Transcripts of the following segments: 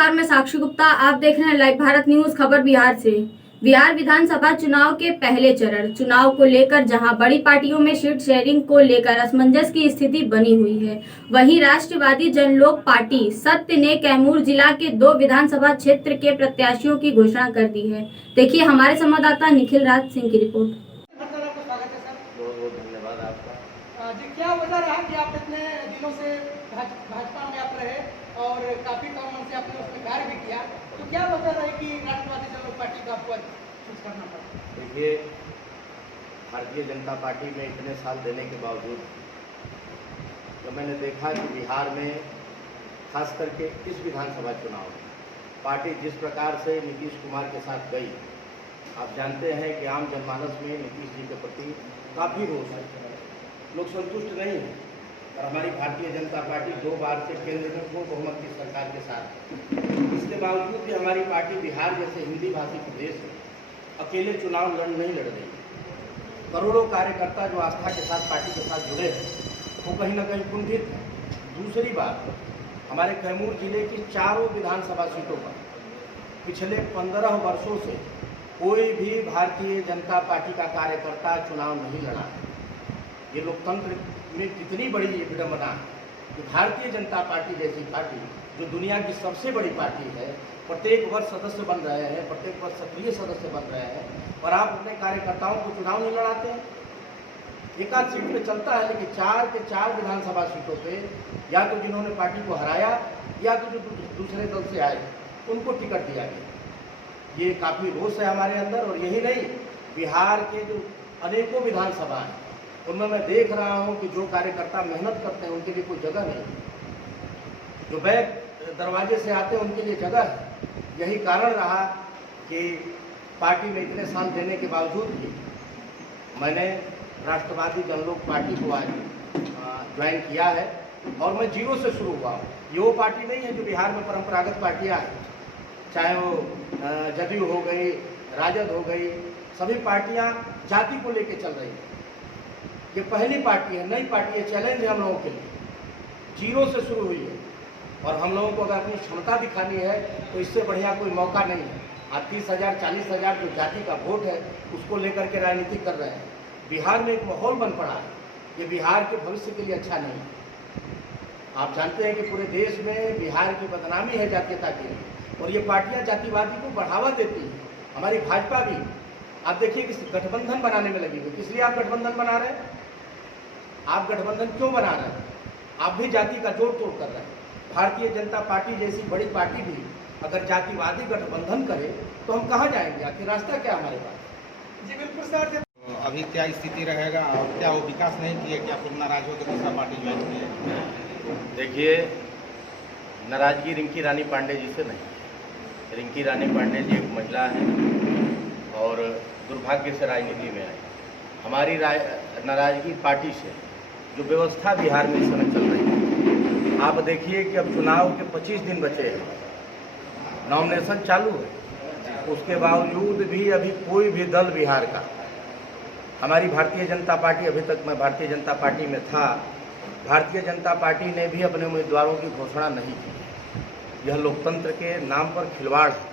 नमस्कार, मैं साक्षी गुप्ता। आप देख रहे हैं लाइव भारत न्यूज। खबर बिहार से। बिहार विधानसभा चुनाव के पहले चरण चुनाव को लेकर जहां बड़ी पार्टियों में सीट शेयरिंग को लेकर असमंजस की स्थिति बनी हुई है, वहीं राष्ट्रवादी जनलोक पार्टी सत्य ने कैमूर जिला के 2 विधानसभा क्षेत्र के प्रत्याशियों की घोषणा कर दी है। देखिए हमारे संवाददाता निखिल राज सिंह की रिपोर्ट। बहुत धन्यवाद आपका। जी, क्या वजह रहा कि आप इतने दिनों से भाजपा में आप रहे और काफी कम मन से आपने उसमें कार्य भी किया, तो क्या वजह रही कि राष्ट्रवादी जनलोक पार्टी को आपको चूज करना पड़ा? देखिए, भारतीय जनता पार्टी में इतने साल देने के बावजूद तो मैंने देखा कि बिहार में खास करके इस विधानसभा चुनाव में पार्टी जिस प्रकार से नीतीश कुमार के साथ गई, आप जानते हैं कि आम जनमानस में नीतीश जी के प्रति काफ़ी रोष है, लोग संतुष्ट नहीं हैं। और हमारी भारतीय जनता पार्टी 2 बार से केंद्र में पूर्ण बहुमत की सरकार के साथ है। इसके बावजूद भी हमारी पार्टी बिहार जैसे हिंदी भाषी प्रदेश में अकेले चुनाव नहीं लड़ रही है। करोड़ों कार्यकर्ता जो आस्था के साथ पार्टी के साथ जुड़े हैं, वो कहीं ना कहीं कुंठित है। दूसरी बात, हमारे कैमूर जिले की 4 विधानसभा सीटों पर पिछले 15 वर्षों से कोई भी भारतीय जनता पार्टी का कार्यकर्ता चुनाव नहीं लड़ा है। ये लोकतंत्र में कितनी बड़ी विडंबना है कि भारतीय जनता पार्टी जैसी पार्टी जो दुनिया की सबसे बड़ी पार्टी है, प्रत्येक वर्ष सदस्य बन रहे हैं, प्रत्येक वर्ष सक्रिय सदस्य बन रहे हैं, और आप अपने कार्यकर्ताओं को चुनाव नहीं लड़ाते हैं। एकाध सीट पे चलता है, लेकिन 4 के 4 विधानसभा सीटों पे या तो जिन्होंने पार्टी को हराया या तो जो दूसरे दल से आए उनको टिकट दिया गया। ये काफ़ी रोष है हमारे अंदर। और यही नहीं, बिहार के जो अनेकों विधानसभा हैं उनमें मैं देख रहा हूं कि जो कार्यकर्ता मेहनत करते हैं उनके लिए कोई जगह नहीं, जो बैक दरवाजे से आते हैं उनके लिए जगह है। यही कारण रहा कि पार्टी में इतने साल देने के बावजूद भी मैंने राष्ट्रवादी जनलोक पार्टी को आज ज्वाइन किया है और मैं जीरो से शुरू हुआ हूँ। ये वो पार्टी नहीं है जो बिहार में परंपरागत पार्टियाँ हैं, चाहे वो जदयू हो गई, राजद हो गई, सभी पार्टियाँ जाति को लेकर चल रही हैं। ये पहली पार्टी है, नई पार्टी है, चैलेंज है हम लोगों के लिए। जीरो से शुरू हुई है और हम लोगों को अगर अपनी क्षमता दिखानी है तो इससे बढ़िया कोई मौका नहीं है। आज 30,000 40,000 जो जाति का वोट है उसको लेकर के राजनीति कर रहे हैं। बिहार में एक माहौल बन पड़ा है, ये बिहार के भविष्य के लिए अच्छा नहीं है। आप जानते हैं कि पूरे देश में बिहार की बदनामी है जातीयता के लिए, और ये पार्टियाँ जातिवादी को बढ़ावा देती हैं। हमारी भाजपा भी आप देखिए कि गठबंधन बनाने में लगी हुई। किस लिए आप गठबंधन बना रहे हैं? आप गठबंधन क्यों बना रहे हैं? आप भी जाति का जोड़ तोड़ कर रहे हैं। भारतीय जनता पार्टी जैसी बड़ी पार्टी भी अगर जातिवादी गठबंधन करे तो हम कहाँ जाएंगे? आखिर रास्ता क्या हमारे पास? जी बिल्कुल सर। अभी क्या स्थिति रहेगा और क्या वो विकास नहीं किए, क्या फिर नाराज होकर दूसरा पार्टी ज्वाइन किए? देखिए, नाराजगी रिंकी रानी पांडे जी से नहीं। रिंकी रानी पांडे जी एक महिला है और दुर्भाग्य से राजनीति में आई। हमारी नाराजगी पार्टी से, जो व्यवस्था बिहार में इस समय चल रही है। आप देखिए कि अब चुनाव के 25 दिन बचे हैं, नॉमिनेशन चालू है, उसके बावजूद भी अभी कोई भी दल बिहार का, हमारी भारतीय जनता पार्टी, अभी तक मैं भारतीय जनता पार्टी में था, भारतीय जनता पार्टी ने भी अपने उम्मीदवारों की घोषणा नहीं की। यह लोकतंत्र के नाम पर खिलवाड़ है।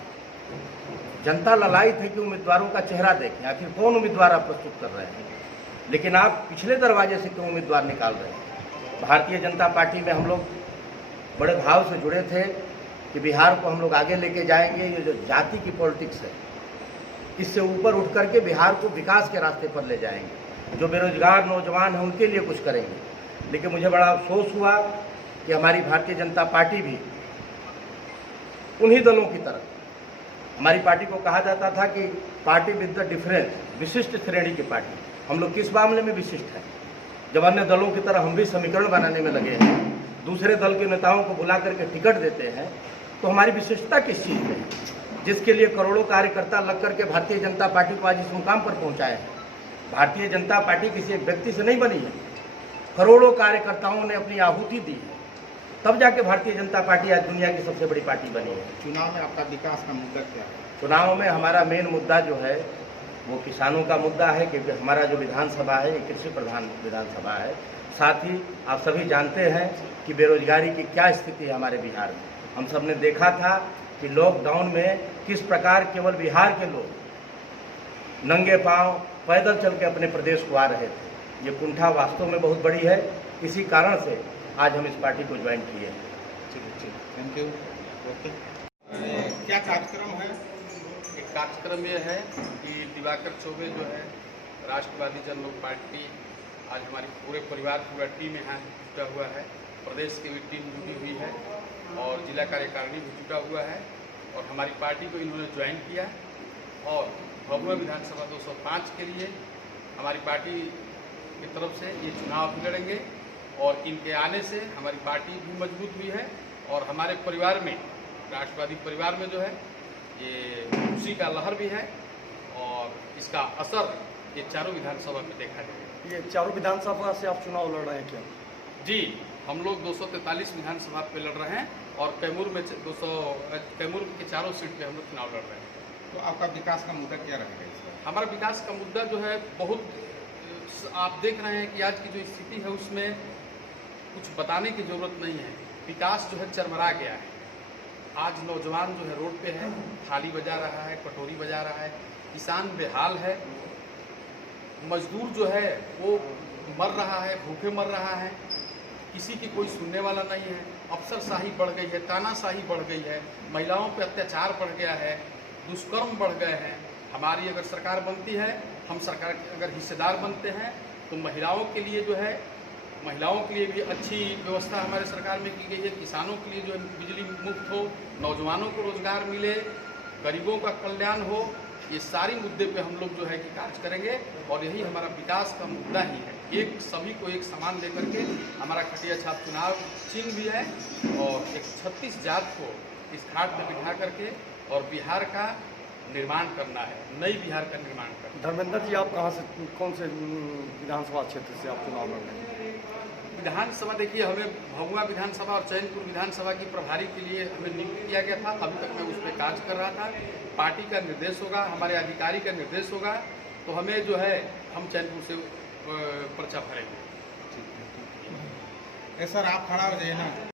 जनता ललायित है कि उम्मीदवारों का चेहरा देखें, आखिर कौन उम्मीदवार आप प्रस्तुत कर रहे हैं, लेकिन आप पिछले दरवाजे से क्यों उम्मीदवार निकाल रहे हैं? भारतीय जनता पार्टी में हम लोग बड़े भाव से जुड़े थे कि बिहार को हम लोग आगे लेके जाएंगे। ये जो जाति की पॉलिटिक्स है, इससे ऊपर उठ करके बिहार को विकास के रास्ते पर ले जाएंगे। जो बेरोजगार नौजवान हैं उनके लिए कुछ करेंगे। लेकिन मुझे बड़ा अफसोस हुआ कि हमारी भारतीय जनता पार्टी भी उन्हीं दलों की तरह, हमारी पार्टी को कहा जाता था कि पार्टी विद द डिफरेंस, विशिष्ट श्रेणी की पार्टी। हम लोग किस मामले में विशिष्ट हैं? जब अन्य दलों की तरह हम भी समीकरण बनाने में लगे हैं, दूसरे दल के नेताओं को बुला करके टिकट देते हैं, तो हमारी विशिष्टता किस चीज़ में है? जिसके लिए करोड़ों कार्यकर्ता लग करके भारतीय जनता पार्टी को आज इस मुकाम पर पहुंचाए हैं। भारतीय जनता पार्टी किसी एक व्यक्ति से नहीं बनी है, करोड़ों कार्यकर्ताओं ने अपनी आहुति दी है, तब जाके भारतीय जनता पार्टी आज दुनिया की सबसे बड़ी पार्टी बनी है। चुनाव में आपका विकास का मुद्दा क्या है? चुनाव में हमारा मेन मुद्दा जो है वो किसानों का मुद्दा है, क्योंकि हमारा जो विधानसभा है ये कृषि प्रधान विधानसभा है। साथ ही आप सभी जानते हैं कि बेरोजगारी की क्या स्थिति है हमारे बिहार में। हम सब ने देखा था कि लॉकडाउन में किस प्रकार केवल बिहार के लोग नंगे पांव पैदल चल के अपने प्रदेश को आ रहे थे। ये कुंठा वास्तव में बहुत बड़ी है। इसी कारण से आज हम इस पार्टी को ज्वाइन किए। ठीक, थैंक यू। ओके, क्या कार्यक्रम है? एक कार्यक्रम ये है कि दिवाकर चौबे जो है राष्ट्रवादी जन लोक पार्टी, आज हमारी पूरे परिवार पूरा टीम यहाँ जुटा हुआ है। प्रदेश की भी टीम जुटी हुई है और जिला कार्यकारिणी भी जुटा हुआ है और हमारी पार्टी को इन्होंने ज्वाइन किया और भभुआ विधानसभा 205 के लिए हमारी पार्टी की तरफ से ये चुनाव भी लड़ेंगे और इनके आने से हमारी पार्टी भी मजबूत हुई है और हमारे परिवार में, राष्ट्रवादी परिवार में जो है ये खुशी का लहर भी है और इसका असर ये चारों विधानसभा में देखा जाएगा। ये चारों विधानसभा से आप चुनाव लड़ रहे हैं क्या? जी, हम लोग 243 विधानसभा पे लड़ रहे हैं और कैमूर में कैमूर के चारों सीट पे हम लोग चुनाव लड़ रहे हैं। तो आपका विकास का मुद्दा क्या रहेगा इस बार? हमारा विकास का मुद्दा जो है बहुत, आप देख रहे हैं कि आज की जो स्थिति है उसमें कुछ बताने की जरूरत नहीं है। विकास जो है चरमरा गया है। आज नौजवान जो है रोड पे है, थाली बजा रहा है, कटोरी बजा रहा है, किसान बेहाल है, मजदूर जो है वो मर रहा है, भूखे मर रहा है, किसी की कोई सुनने वाला नहीं है। अफसरशाही बढ़ गई है, तानाशाही बढ़ गई है, महिलाओं पे अत्याचार बढ़ गया है, दुष्कर्म बढ़ गए हैं। हमारी अगर सरकार बनती है, हम सरकार के अगर हिस्सेदार बनते हैं तो महिलाओं के लिए जो है, महिलाओं के लिए भी अच्छी व्यवस्था हमारे सरकार में की गई है। किसानों के लिए जो है बिजली मुफ्त हो, नौजवानों को रोजगार मिले, गरीबों का कल्याण हो, ये सारी मुद्दे पे हम लोग जो है कि कार्य करेंगे और यही हमारा विकास का मुद्दा ही है। एक सभी को एक समान लेकर के हमारा खटिया छाप चुनाव चिन्ह भी है और एक 36 जात को इस घाट में बिठा करके और बिहार का निर्माण करना है, नई बिहार का निर्माण करना है। धर्मेंद्र जी, आप कहाँ से, कौन से विधानसभा क्षेत्र से आप चुनाव लड़ रहे हैं? विधानसभा देखिए, हमें भभुआ विधानसभा और चैनपुर विधानसभा की प्रभारी के लिए हमें नियुक्त किया गया था। अभी तक मैं उस पर कार्य कर रहा था। पार्टी का निर्देश होगा, हमारे अधिकारी का निर्देश होगा तो हमें जो है हम चैनपुर से पर्चा भरेंगे। सर, आप खड़ा हो जाइए ना।